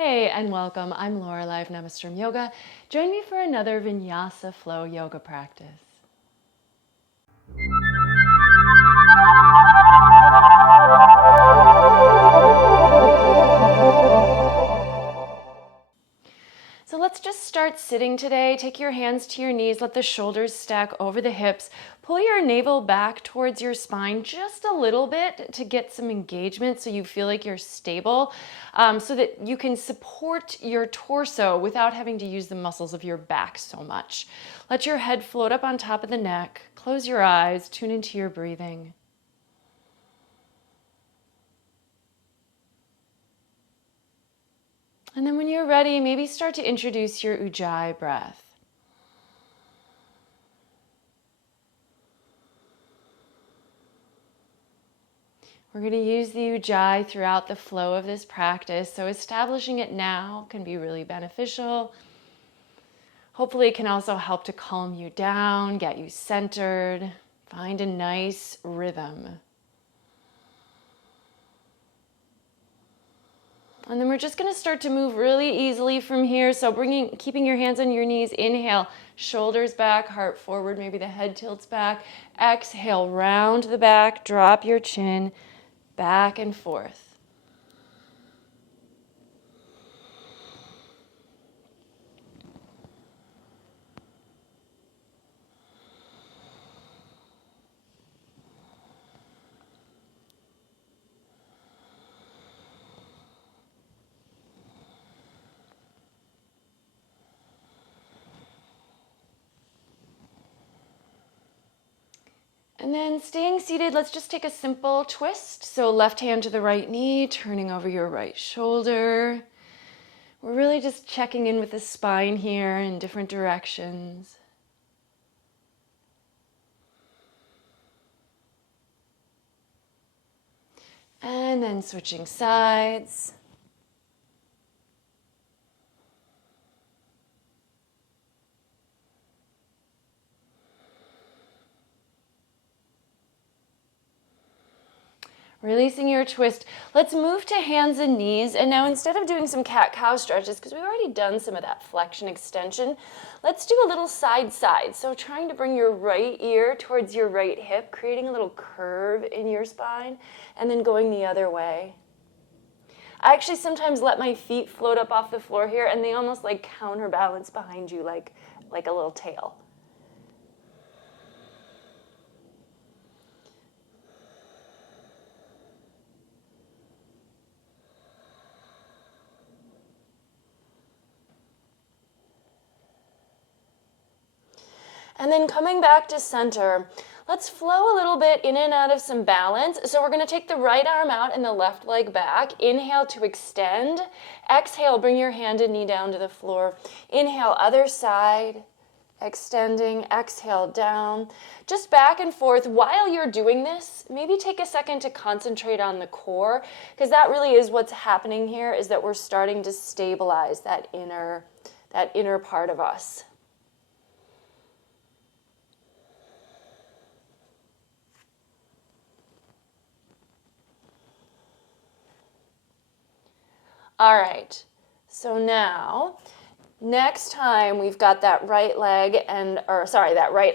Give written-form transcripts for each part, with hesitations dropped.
Hey and welcome, I'm Laura of Namasturm Yoga. Join me for another Vinyasa flow yoga practice. So let's just start sitting today. Take your hands to your knees, let the shoulders stack over the hips. Pull your navel back towards your spine just a little bit to get some engagement so you feel like you're stable, so that you can support your torso without having to use the muscles of your back so much. Let your head float up on top of the neck. Close your eyes, tune into your breathing. And then when you're ready, maybe start to introduce your Ujjayi breath. We're going to use the Ujjayi throughout the flow of this practice, so establishing it now can be really beneficial. Hopefully it can also help to calm you down, get you centered, find a nice rhythm. And then we're just going to start to move really easily from here. So keeping your hands on your knees, inhale, shoulders back, heart forward, maybe the head tilts back. Exhale, round the back, drop your chin, back and forth. And then staying seated, let's just take a simple twist. So left hand to the right knee, turning over your right shoulder. We're really just checking in with the spine here in different directions. And then switching sides. Releasing your twist. Let's move to hands and knees. And now instead of doing some cat-cow stretches, because we've already done some of that flexion extension, let's do a little side-side. So trying to bring your right ear towards your right hip, creating a little curve in your spine, and then going the other way. I actually sometimes let my feet float up off the floor here, and they almost like counterbalance behind you like a little tail. And then coming back to center, let's flow a little bit in and out of some balance. So we're going to take the right arm out and the left leg back. Inhale to extend. Exhale, bring your hand and knee down to the floor. Inhale, other side, extending. Exhale, down. Just back and forth. While you're doing this, maybe take a second to concentrate on the core, because that really is what's happening here, is that we're starting to stabilize that inner part of us. All right, so now, next time we've got that right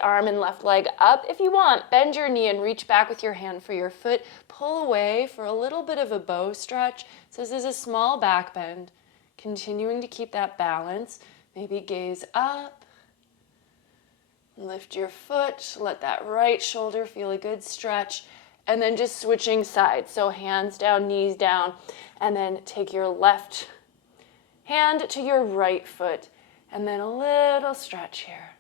arm and left leg up. If you want, bend your knee and reach back with your hand for your foot. Pull away for a little bit of a bow stretch. So this is a small back bend. Continuing to keep that balance. Maybe gaze up. Lift your foot. Let that right shoulder feel a good stretch. And then just switching sides. So hands down, knees down. And then take your left hand to your right foot. And then a little stretch here.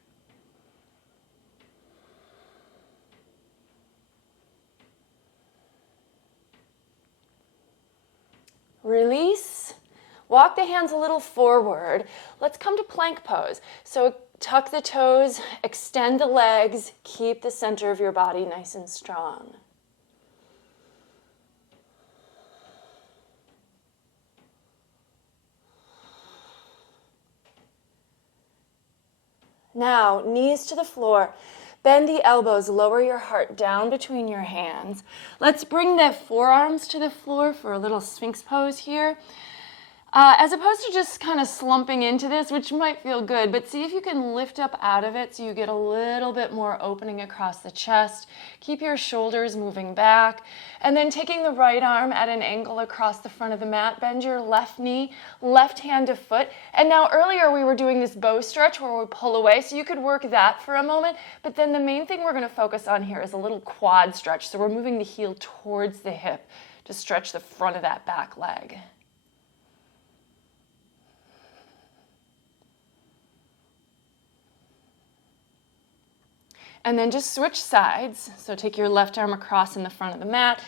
Release. Walk the hands a little forward. Let's come to plank pose. So tuck the toes, extend the legs, keep the center of your body nice and strong. Now, knees to the floor. Bend the elbows, lower your heart down between your hands. Let's bring the forearms to the floor for a little Sphinx pose here. As opposed to just kind of slumping into this, which might feel good, but see if you can lift up out of it so you get a little bit more opening across the chest. Keep your shoulders moving back, and then taking the right arm at an angle across the front of the mat, bend your left knee, left hand to foot. And now earlier we were doing this bow stretch where we pull away, so you could work that for a moment, but then the main thing we're going to focus on here is a little quad stretch. So we're moving the heel towards the hip to stretch the front of that back leg. And then just switch sides. So take your left arm across in the front of the mat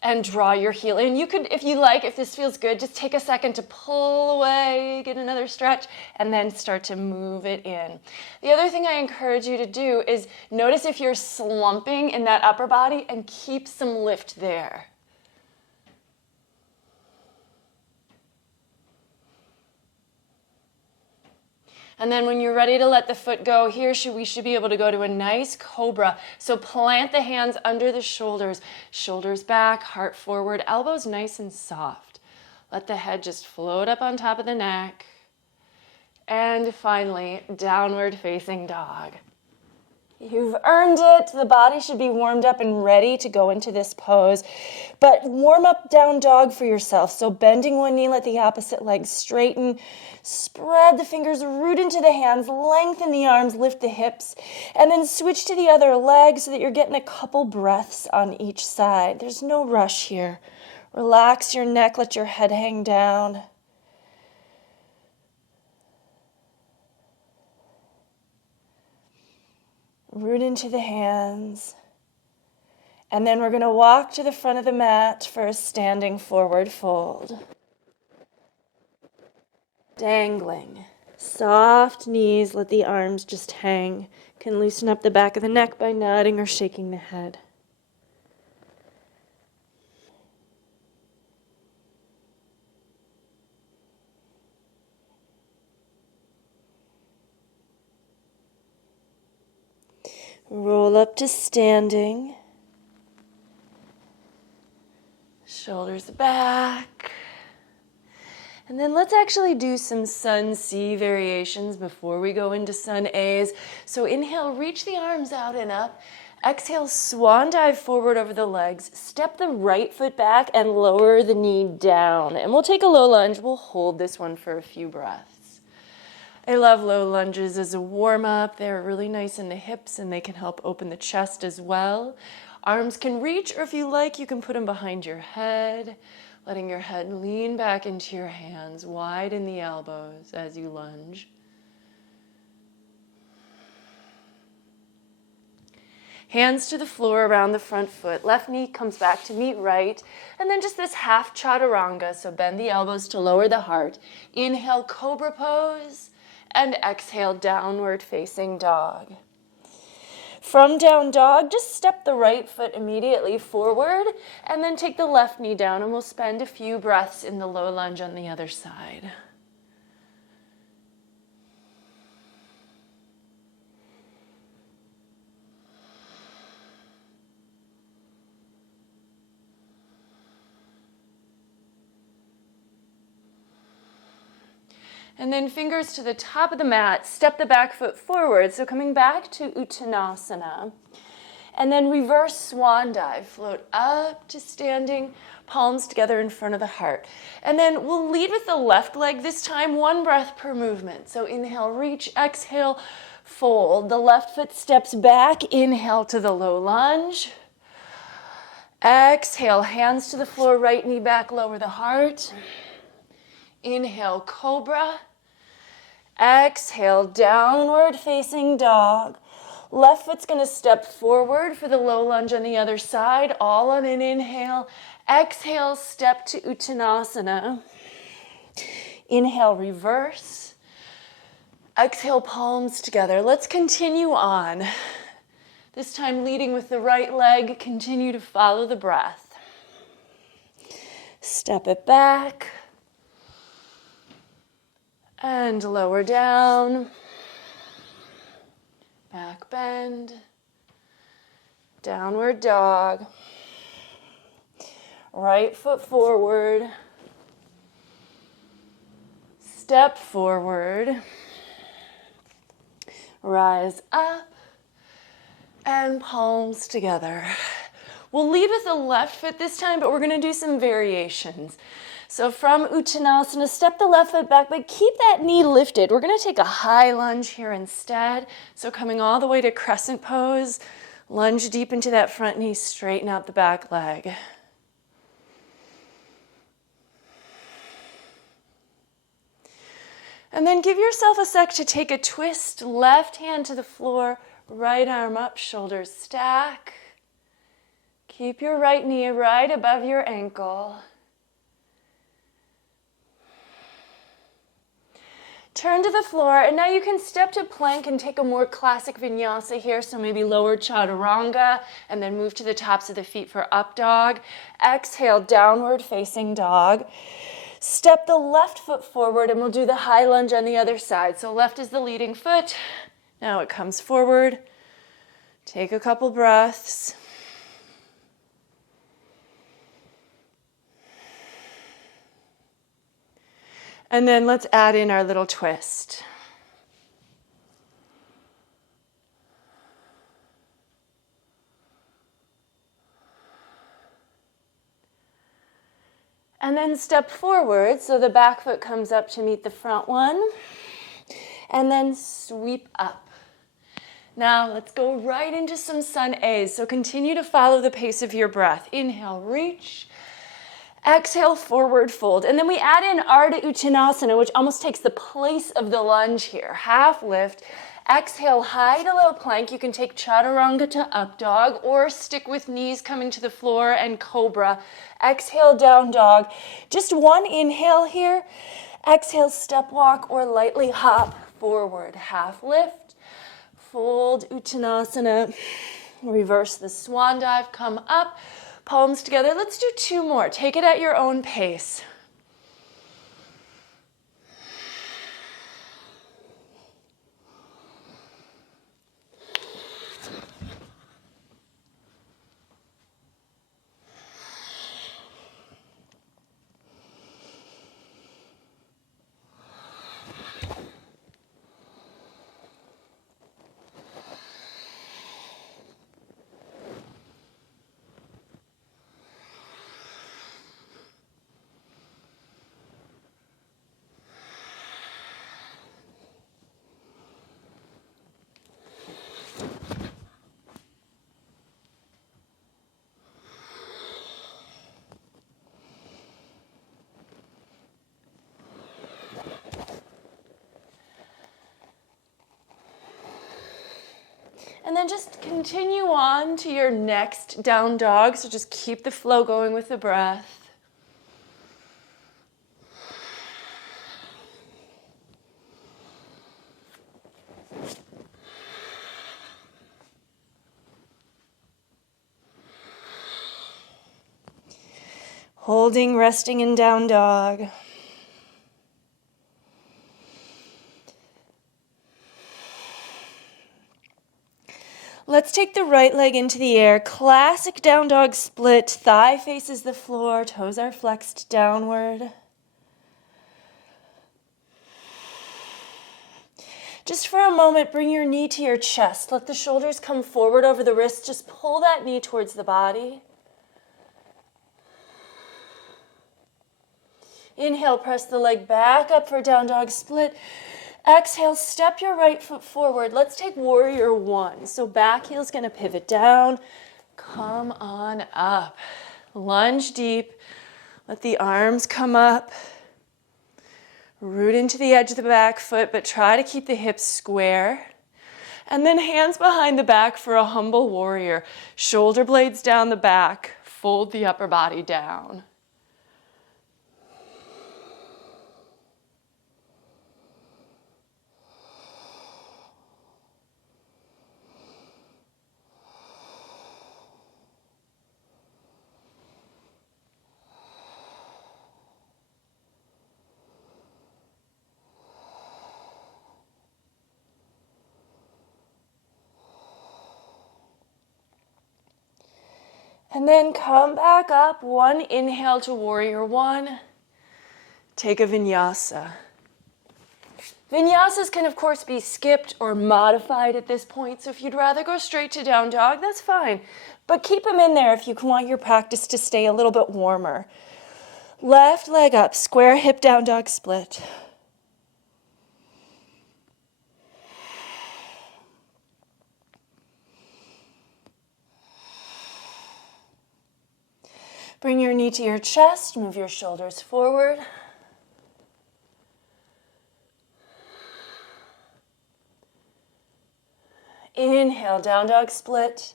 and draw your heel in. You could, if you like, if this feels good, just take a second to pull away, get another stretch, and then start to move it in. The other thing I encourage you to do is notice if you're slumping in that upper body and keep some lift there. And then when you're ready to let the foot go, we should be able to go to a nice cobra. So plant the hands under the shoulders, shoulders back, heart forward, elbows nice and soft. Let the head just float up on top of the neck. And finally, downward facing dog. You've earned it. The body should be warmed up and ready to go into this pose. But warm up down dog for yourself. So bending one knee, let the opposite leg straighten. Spread the fingers, root into the hands, lengthen the arms, lift the hips. And then switch to the other leg so that you're getting a couple breaths on each side. There's no rush here. Relax your neck, let your head hang down. Root into the hands. And then we're going to walk to the front of the mat for a standing forward fold. Dangling. Soft knees, let the arms just hang. You can loosen up the back of the neck by nodding or shaking the head. Roll up to standing. Shoulders back. And then let's actually do some sun C variations before we go into sun A's. So inhale, reach the arms out and up. Exhale, swan dive forward over the legs. Step the right foot back and lower the knee down. And we'll take a low lunge. We'll hold this one for a few breaths. I love low lunges as a warm-up. They're really nice in the hips and they can help open the chest as well. Arms can reach, or if you like, you can put them behind your head, letting your head lean back into your hands, widen the elbows as you lunge. Hands to the floor around the front foot. Left knee comes back to meet right. And then just this half chaturanga, so bend the elbows to lower the heart. Inhale, cobra pose. And exhale, downward facing dog. From down dog, just step the right foot immediately forward and then take the left knee down, and we'll spend a few breaths in the low lunge on the other side. And then fingers to the top of the mat, step the back foot forward. So coming back to Uttanasana. And then reverse swan dive. Float up to standing, palms together in front of the heart. And then we'll lead with the left leg this time, one breath per movement. So inhale, reach, exhale, fold. The left foot steps back, inhale to the low lunge. Exhale, hands to the floor, right knee back, lower the heart. Inhale, cobra. Exhale, downward facing dog. Left foot's going to step forward for the low lunge on the other side, all on an inhale. Exhale, step to Uttanasana. Inhale, reverse. Exhale, palms together. Let's continue on. This time leading with the right leg. Continue to follow the breath. Step it back. And lower down, back bend, downward dog, right foot forward, step forward, rise up, and palms together. We'll lead with the left foot this time, but we're going to do some variations. So from Uttanasana, step the left foot back, but keep that knee lifted. We're going to take a high lunge here instead. So coming all the way to crescent pose, lunge deep into that front knee, straighten out the back leg. And then give yourself a sec to take a twist, left hand to the floor, right arm up, shoulders stack. Keep your right knee right above your ankle. Turn to the floor, and now you can step to plank and take a more classic vinyasa here, so maybe lower chaturanga, and then move to the tops of the feet for up dog. Exhale, downward facing dog. Step the left foot forward, and we'll do the high lunge on the other side. So left is the leading foot. Now it comes forward. Take a couple breaths. And then let's add in our little twist. And then step forward, so the back foot comes up to meet the front one. And then sweep up. Now let's go right into some sun A's. So continue to follow the pace of your breath. Inhale, reach. Exhale, forward fold. And then we add in Ardha Uttanasana, which almost takes the place of the lunge here. Half lift. Exhale, high to low plank. You can take chaturanga to up dog or stick with knees coming to the floor and cobra. Exhale, down dog. Just one inhale here. Exhale, step walk or lightly hop forward. Half lift. Fold Uttanasana. Reverse the swan dive. Come up. Palms together. Let's do two more. Take it at your own pace. And then just continue on to your next down dog. So just keep the flow going with the breath. Holding, resting in down dog. Let's take the right leg into the air. Classic down dog split. Thigh faces the floor. Toes are flexed downward. Just for a moment, bring your knee to your chest. Let the shoulders come forward over the wrists. Just pull that knee towards the body. Inhale, press the leg back up for down dog split. Exhale, step your right foot forward. Let's take warrior one. So back heel's going to pivot down. Come on up. Lunge deep. Let the arms come up. Root into the edge of the back foot, but try to keep the hips square. And then hands behind the back for a humble warrior. Shoulder blades down the back. Fold the upper body down. And then come back up, one inhale to warrior one. Take a vinyasa. Vinyasas can, of course, be skipped or modified at this point, so if you'd rather go straight to down dog, that's fine. But keep them in there if you want your practice to stay a little bit warmer. Left leg up, square hip down dog split. Bring your knee to your chest, move your shoulders forward. Inhale, down dog split.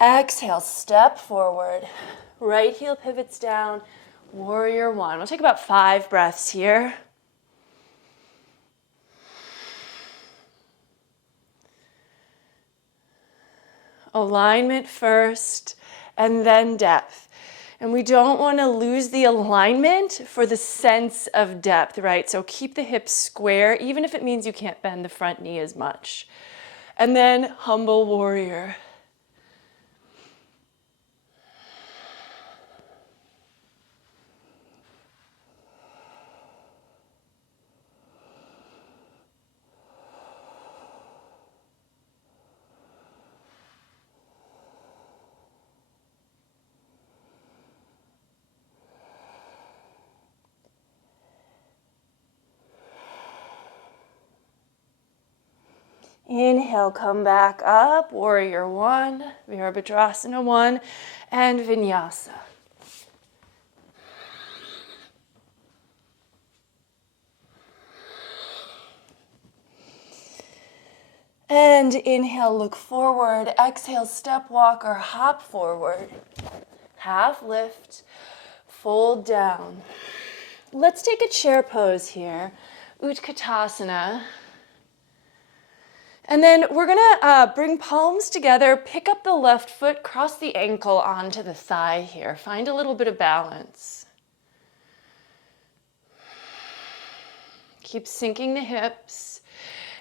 Exhale, step forward. Right heel pivots down, warrior one. We'll take about 5 breaths here. Alignment first, and then depth. And we don't want to lose the alignment for the sense of depth, right? So keep the hips square, even if it means you can't bend the front knee as much. And then humble warrior. Inhale, come back up, warrior one, Virabhadrasana one, and vinyasa. And inhale, look forward. Exhale, step walk or hop forward. Half lift, fold down. Let's take a chair pose here, Utkatasana. And then we're gonna bring palms together, pick up the left foot, cross the ankle onto the thigh here. Find a little bit of balance. Keep sinking the hips.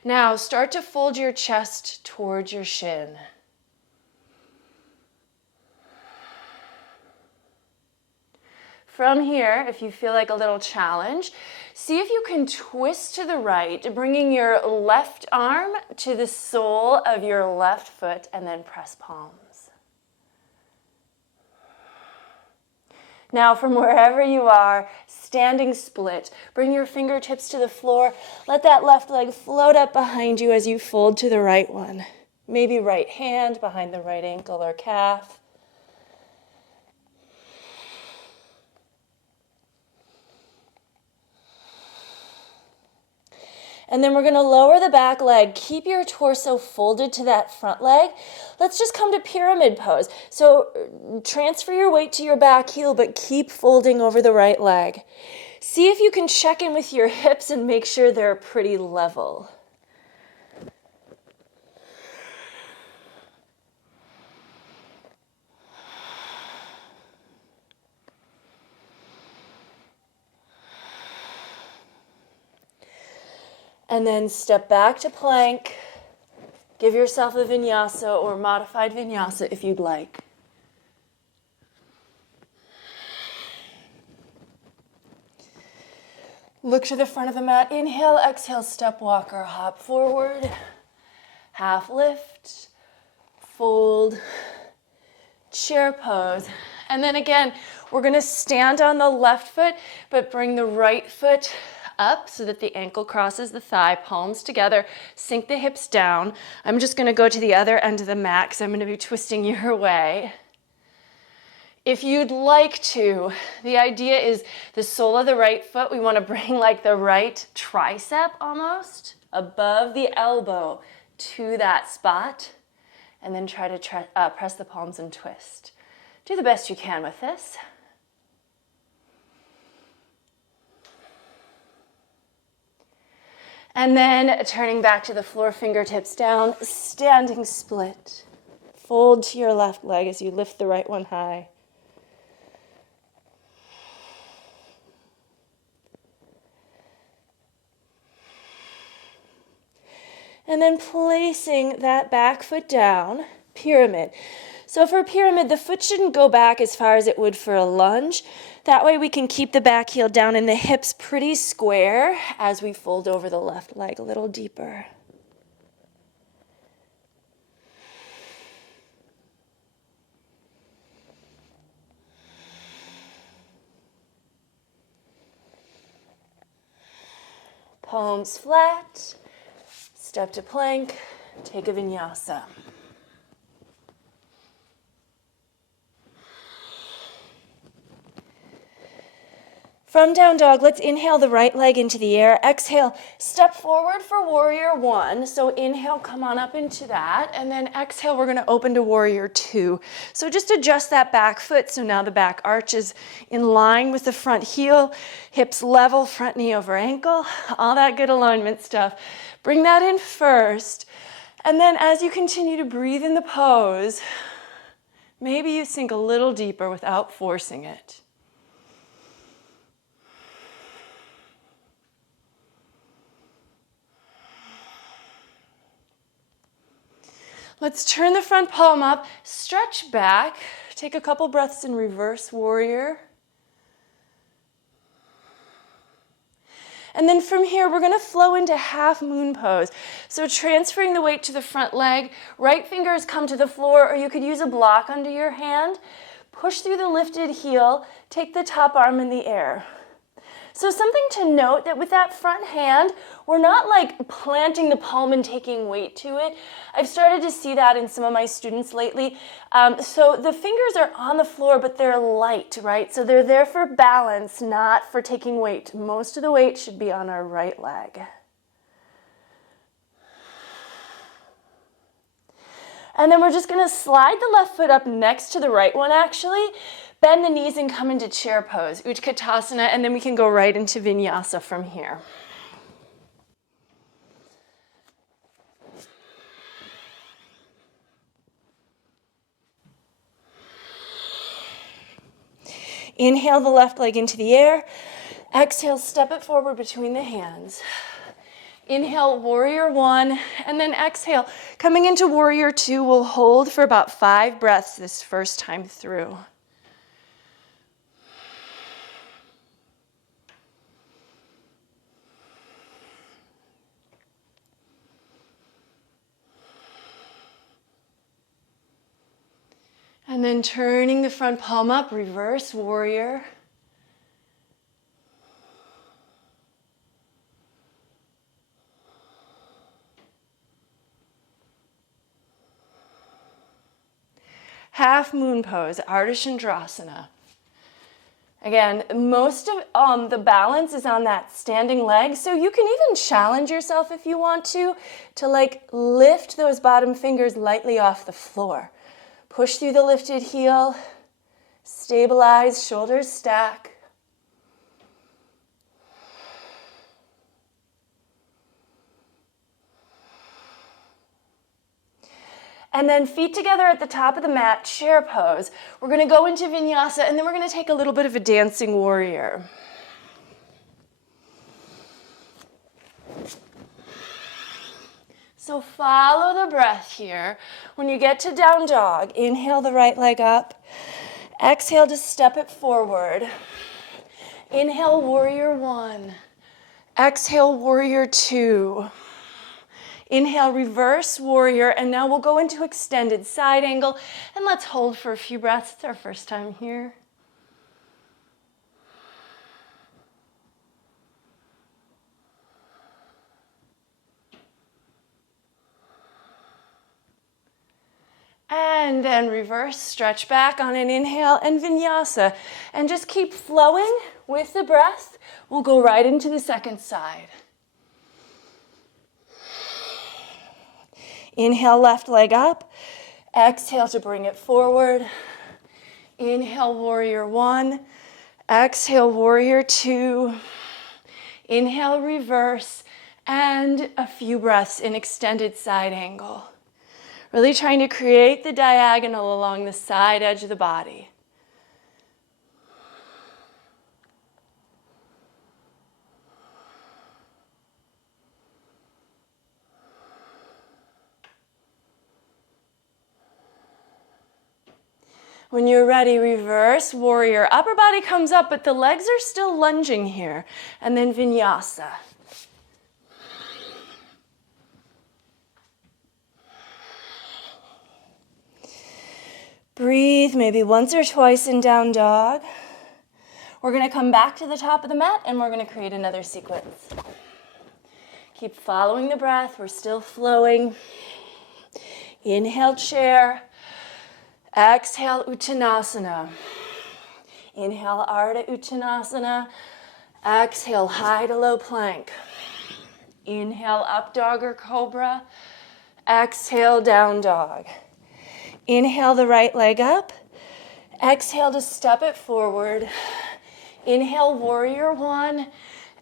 Now start to fold your chest towards your shin. From here, if you feel like a little challenge, see if you can twist to the right, bringing your left arm to the sole of your left foot, and then press palms. Now, from wherever you are, standing split, bring your fingertips to the floor. Let that left leg float up behind you as you fold to the right one. Maybe right hand behind the right ankle or calf. And then we're going to lower the back leg. Keep your torso folded to that front leg. Let's just come to pyramid pose. So transfer your weight to your back heel, but keep folding over the right leg. See if you can check in with your hips and make sure they're pretty level. And then step back to plank. Give yourself a vinyasa or modified vinyasa if you'd like. Look to the front of the mat. Inhale, exhale, step walk or hop forward. Half lift, fold, chair pose. And then again, we're going to stand on the left foot, but bring the right foot up so that the ankle crosses the thigh, palms together, sink the hips down. I'm just going to go to the other end of the mat because I'm going to be twisting your way. If you'd like to, the idea is the sole of the right foot, we want to bring like the right tricep almost above the elbow to that spot, and then try to press the palms and twist. Do the best you can with this. And then turning back to the floor, fingertips down, standing split. Fold to your left leg as you lift the right one high. And then placing that back foot down, pyramid. So for a pyramid, the foot shouldn't go back as far as it would for a lunge. That way we can keep the back heel down and the hips pretty square as we fold over the left leg a little deeper. Palms flat, step to plank, take a vinyasa. From down dog, let's inhale the right leg into the air. Exhale, step forward for warrior one. So inhale, come on up into that. And then exhale, we're gonna open to warrior two. So just adjust that back foot. So now the back arch is in line with the front heel, hips level, front knee over ankle, all that good alignment stuff. Bring that in first. And then as you continue to breathe in the pose, maybe you sink a little deeper without forcing it. Let's turn the front palm up, stretch back, take a couple breaths in reverse warrior. And then from here, we're gonna flow into half moon pose. So transferring the weight to the front leg, right fingers come to the floor, or you could use a block under your hand. Push through the lifted heel, take the top arm in the air. So something to note that with that front hand, we're not like planting the palm and taking weight to it. I've started to see that in some of my students lately. So the fingers are on the floor, but they're light, right? So they're there for balance, not for taking weight. Most of the weight should be on our right leg. And then we're just gonna slide the left foot up next to the right one actually. Bend the knees and come into chair pose, Utkatasana, and then we can go right into Vinyasa from here. Inhale the left leg into the air. Exhale, step it forward between the hands. Inhale, warrior one, and then exhale. Coming into warrior two, we'll hold for about 5 breaths this first time through. And then turning the front palm up, reverse warrior. Half moon pose, Ardha Chandrasana. Again, most of the balance is on that standing leg, so you can even challenge yourself if you want to like lift those bottom fingers lightly off the floor. Push through the lifted heel, stabilize, shoulders stack. And then feet together at the top of the mat, chair pose. We're gonna go into Vinyasa and then we're gonna take a little bit of a dancing warrior. So follow the breath here. When you get to down dog, inhale the right leg up. Exhale to step it forward. Inhale, warrior one. Exhale, warrior two. Inhale, reverse warrior, and now we'll go into extended side angle, and let's hold for a few breaths. It's our first time here. And then reverse, stretch back on an inhale and vinyasa. And just keep flowing with the breath. We'll go right into the second side. Inhale, left leg up. Exhale to bring it forward. Inhale, warrior one. Exhale, warrior two. Inhale, reverse. And a few breaths in extended side angle. Really trying to create the diagonal along the side edge of the body. When you're ready, reverse warrior. Upper body comes up, but the legs are still lunging here. And then vinyasa. Breathe maybe once or twice in down dog. We're going to come back to the top of the mat and we're going to create another sequence. Keep following the breath. We're still flowing. Inhale, chair. Exhale, Uttanasana. Inhale, Ardha Uttanasana. Exhale, high to low plank. Inhale, up dog or cobra. Exhale, down dog. Inhale the right leg up. Exhale to step it forward. Inhale, warrior one.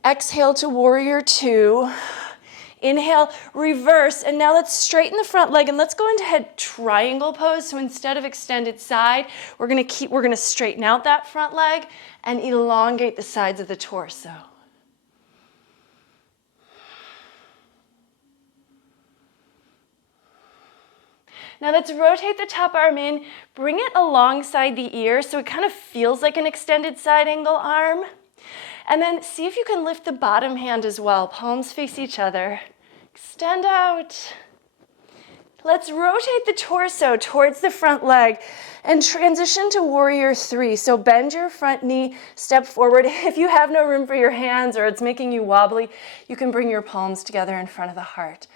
Exhale to warrior two. Inhale, reverse, and now let's straighten the front leg and let's go into head triangle pose. So instead of extended side, we're gonna straighten out that front leg and elongate the sides of the torso. Now let's rotate the top arm in, bring it alongside the ear so it kind of feels like an extended side angle arm. And then see if you can lift the bottom hand as well. Palms face each other. Extend out. Let's rotate the torso towards the front leg and transition to warrior three. So bend your front knee, step forward. If you have no room for your hands or it's making you wobbly, you can bring your palms together in front of the heart.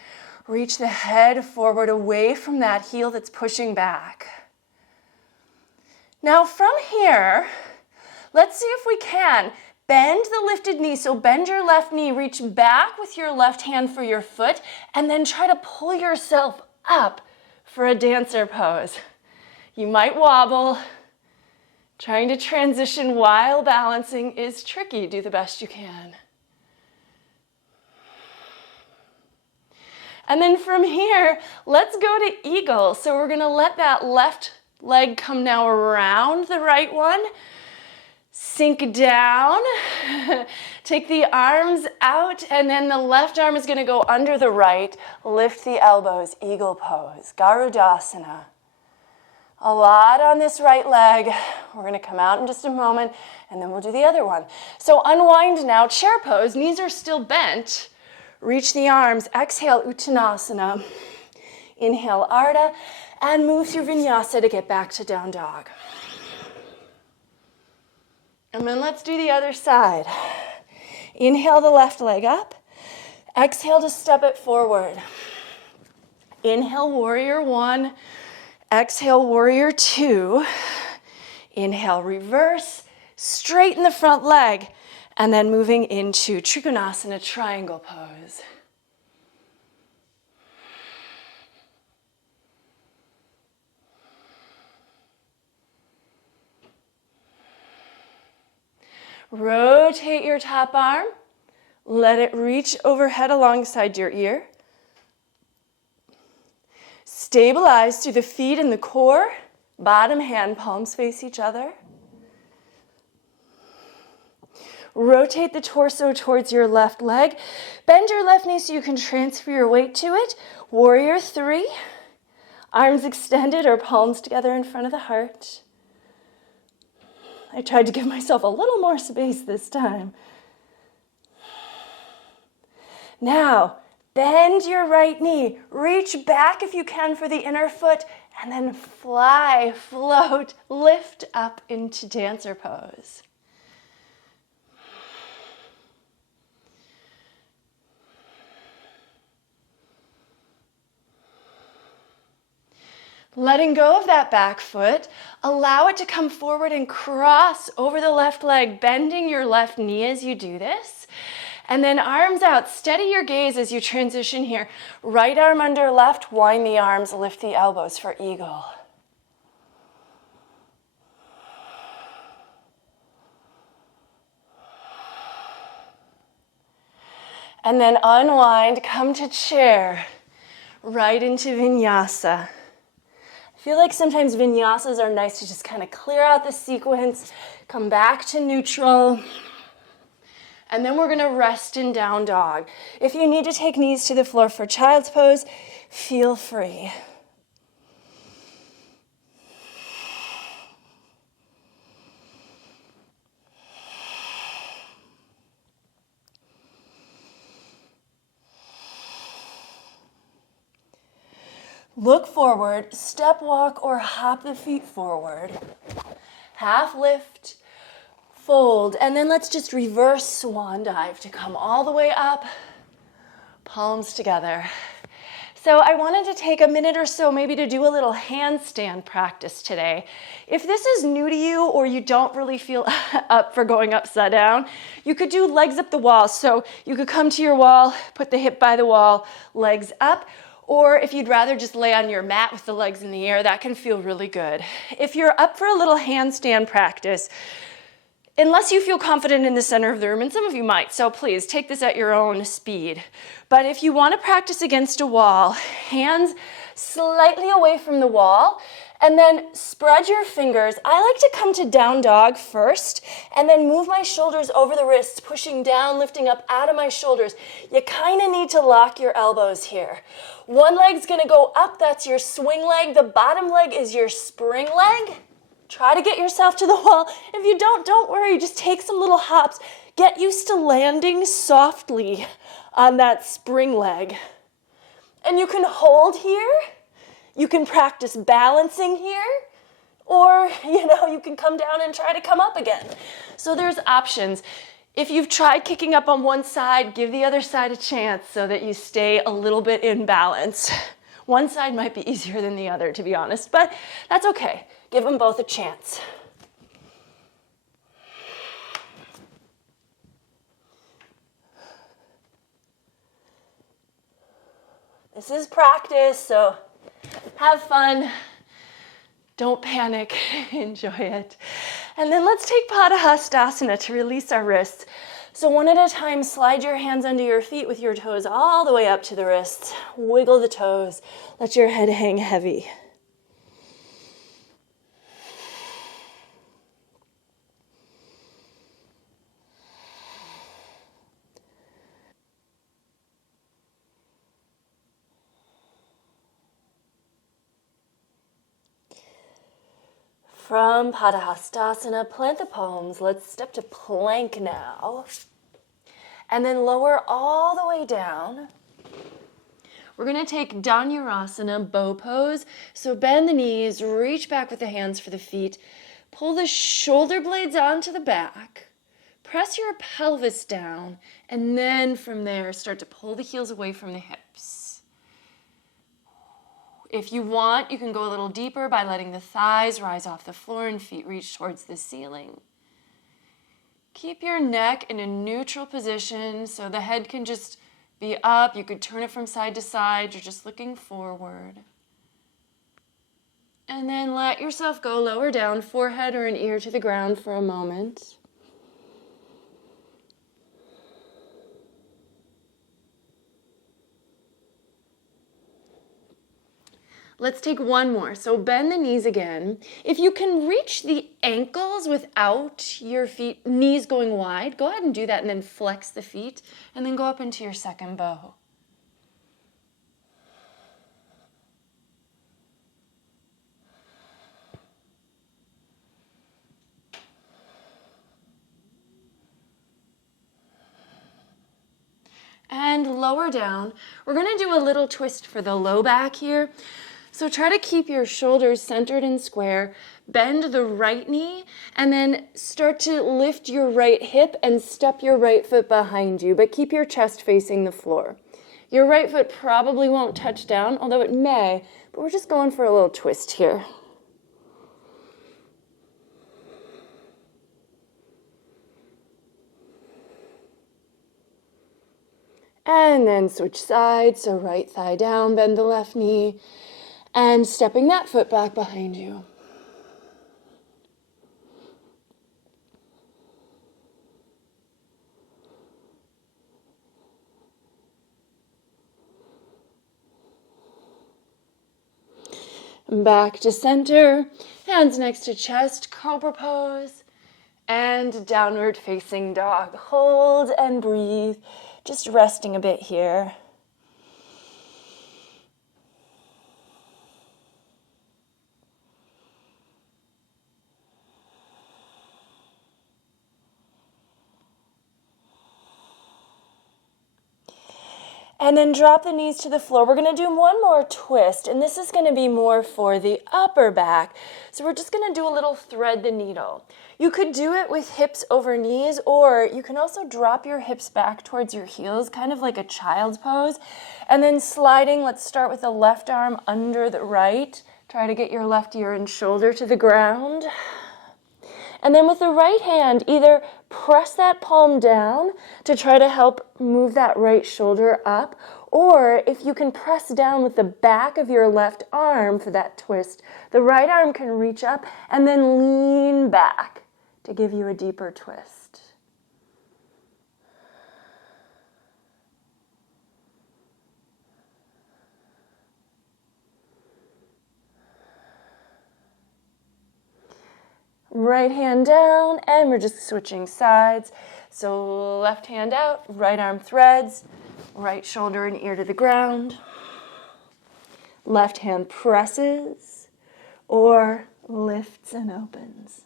Reach the head forward away from that heel that's pushing back. Now from here, let's see if we can bend the lifted knee. So bend your left knee, reach back with your left hand for your foot, and then try to pull yourself up for a dancer pose. You might wobble. Trying to transition while balancing is tricky. Do the best you can. And then from here, let's go to eagle. So we're gonna let that left leg come now around the right one. Sink down, take the arms out, and then the left arm is gonna go under the right. Lift the elbows, eagle pose, Garudasana. A lot on this right leg. We're gonna come out in just a moment, and then we'll do the other one. So unwind now, chair pose, knees are still bent. Reach the arms, exhale, Uttanasana. Inhale, Ardha, and move through Vinyasa to get back to down dog. And then let's do the other side. Inhale the left leg up. Exhale to step it forward. Inhale, warrior one. Exhale, warrior two. Inhale, reverse. Straighten the front leg. And then moving into Trikonasana, triangle pose. Rotate your top arm. Let it reach overhead alongside your ear. Stabilize through the feet and the core. Bottom hand, palms face each other. Rotate the torso towards your left leg. Bend your left knee so you can transfer your weight to it. Warrior three. Arms extended or palms together in front of the heart. I tried to give myself a little more space this time. Now, bend your right knee. Reach back if you can for the inner foot, and then fly, float, lift up into dancer pose. Letting go of that back foot, allow it to come forward and cross over the left leg, bending your left knee as you do this. And then arms out, steady your gaze as you transition here. Right arm under left, wind the arms, lift the elbows for eagle. And then unwind, come to chair, right into vinyasa. I feel like sometimes vinyasas are nice to just kind of clear out the sequence, come back to neutral, and then we're gonna rest in down dog. If you need to take knees to the floor for child's pose, feel free. Look forward, step walk or hop the feet forward. Half lift, fold, and then let's just reverse swan dive to come all the way up, palms together. So I wanted to take a minute or so maybe to do a little handstand practice today. If this is new to you or you don't really feel up for going upside down, you could do legs up the wall. So you could come to your wall, put the hip by the wall, legs up, or if you'd rather just lay on your mat with the legs in the air, that can feel really good. If you're up for a little handstand practice, unless you feel confident in the center of the room, and some of you might, so please take this at your own speed. But if you want to practice against a wall, hands slightly away from the wall, and then spread your fingers. I like to come to down dog first, and then move my shoulders over the wrists, pushing down, lifting up out of my shoulders. You kind of need to lock your elbows here. One leg's going to go up, that's your swing leg. The bottom leg is your spring leg. Try to get yourself to the wall. If you don't worry, just take some little hops. Get used to landing softly on that spring leg. And you can hold here. You can practice balancing here. Or, you can come down and try to come up again. So there's options. If you've tried kicking up on one side, give the other side a chance so that you stay a little bit in balance. One side might be easier than the other, to be honest, but that's okay. Give them both a chance. This is practice, so have fun. Don't panic. Enjoy it. And then let's take Bhatakanasana to release our wrists. So one at a time, slide your hands under your feet with your toes all the way up to the wrists. Wiggle the toes. Let your head hang heavy. From Bhatakanasana, plant the palms. Let's step to plank now. And then lower all the way down. We're going to take Dhanurasana Bow Pose. So bend the knees, reach back with the hands for the feet. Pull the shoulder blades onto the back. Press your pelvis down. And then from there, start to pull the heels away from the hips. If you want, you can go a little deeper by letting the thighs rise off the floor and feet reach towards the ceiling. Keep your neck in a neutral position so the head can just be up. You could turn it from side to side. You're just looking forward. And then let yourself go lower down, forehead or an ear to the ground for a moment. Let's take one more. So bend the knees again. If you can reach the ankles without your knees going wide, go ahead and do that and then flex the feet and then go up into your second bow. And lower down. We're going to do a little twist for the low back here. So try to keep your shoulders centered and square. Bend the right knee and then start to lift your right hip and step your right foot behind you, but keep your chest facing the floor. Your right foot probably won't touch down, although it may, but we're just going for a little twist here. And then switch sides, so right thigh down, bend the left knee, and stepping that foot back behind you. Back to center, hands next to chest, cobra pose, and downward facing dog. Hold and breathe, just resting a bit here. And then drop the knees to the floor. We're going to do one more twist, and this is going to be more for the upper back. So we're just going to do a little thread the needle. You could do it with hips over knees, or you can also drop your hips back towards your heels, kind of like a child's pose. And then sliding, let's start with the left arm under the right. Try to get your left ear and shoulder to the ground. And then with the right hand, either press that palm down to try to help move that right shoulder up, or if you can press down with the back of your left arm for that twist, the right arm can reach up and then lean back to give you a deeper twist. Right hand down, and we're just switching sides. So left hand out, right arm threads, right shoulder and ear to the ground. Left hand presses or lifts and opens.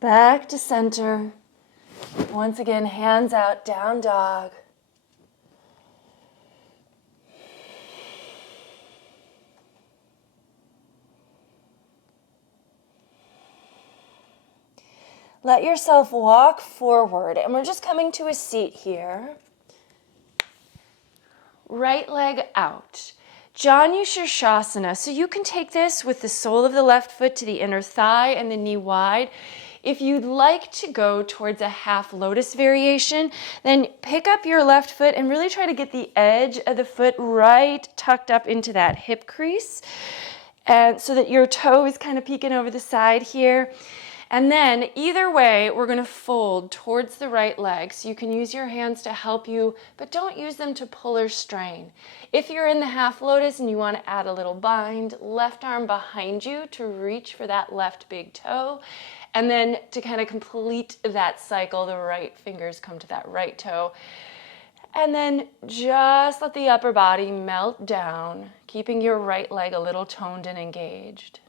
Back to center. Once again, hands out, down dog. Let yourself walk forward, and we're just coming to a seat here. Right leg out. Janu-Shirshasana. So you can take this with the sole of the left foot to the inner thigh and the knee wide. If you'd like to go towards a half lotus variation, then pick up your left foot and really try to get the edge of the foot right tucked up into that hip crease, and so that your toe is kind of peeking over the side here. And then either way, we're going to fold towards the right leg. So you can use your hands to help you, but don't use them to pull or strain. If you're in the half lotus and you want to add a little bind, left arm behind you to reach for that left big toe. And then to kind of complete that cycle, the right fingers come to that right toe. And then just let the upper body melt down, keeping your right leg a little toned and engaged.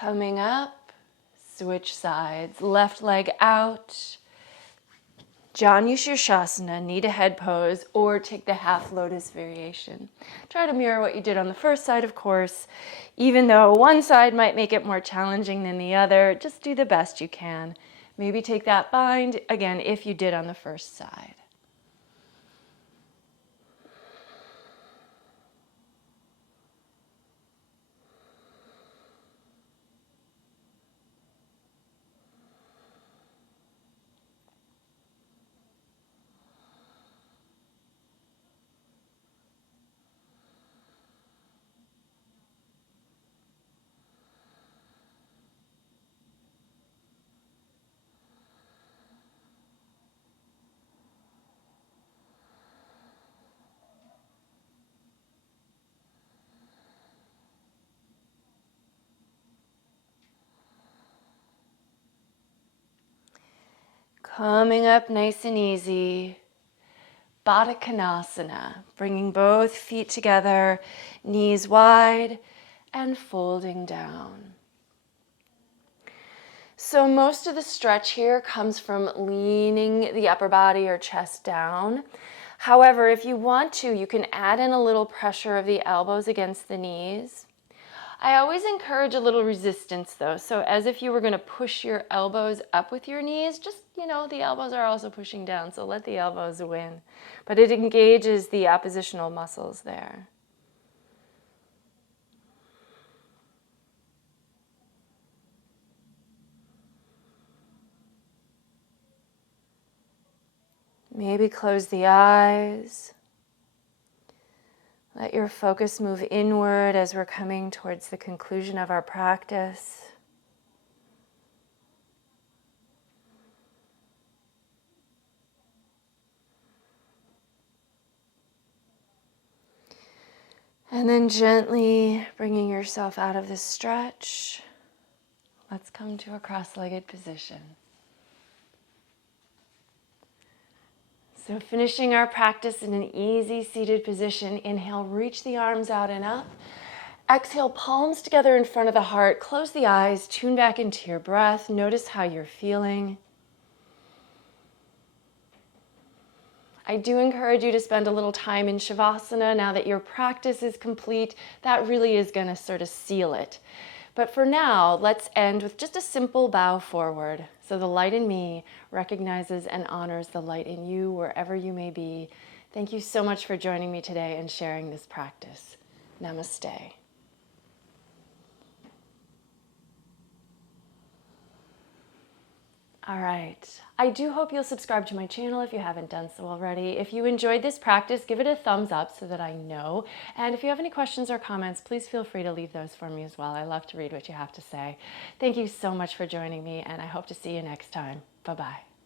Coming up, switch sides, left leg out, Janu-Shirshasana, knee to head pose, or take the half lotus variation. Try to mirror what you did on the first side, of course. Even though one side might make it more challenging than the other, just do the best you can. Maybe take that bind, again, if you did on the first side. Coming up nice and easy, Bhatakanasana, bringing both feet together, knees wide, and folding down. So most of the stretch here comes from leaning the upper body or chest down. However, if you want to, you can add in a little pressure of the elbows against the knees. I always encourage a little resistance though, so as if you were going to push your elbows up with your knees, just, the elbows are also pushing down, so let the elbows win. But it engages the oppositional muscles there. Maybe close the eyes. Let your focus move inward as we're coming towards the conclusion of our practice. And then gently bringing yourself out of this stretch, let's come to a cross-legged position. So finishing our practice in an easy seated position, inhale, reach the arms out and up. Exhale, palms together in front of the heart. Close the eyes, tune back into your breath. Notice how you're feeling. I do encourage you to spend a little time in Shavasana now that your practice is complete. That really is going to sort of seal it. But for now, let's end with just a simple bow forward. So the light in me recognizes and honors the light in you wherever you may be. Thank you so much for joining me today and sharing this practice. Namaste. All right. I do hope you'll subscribe to my channel if you haven't done so already. If you enjoyed this practice, give it a thumbs up so that I know. And if you have any questions or comments, please feel free to leave those for me as well. I love to read what you have to say. Thank you so much for joining me, and I hope to see you next time. Bye-bye.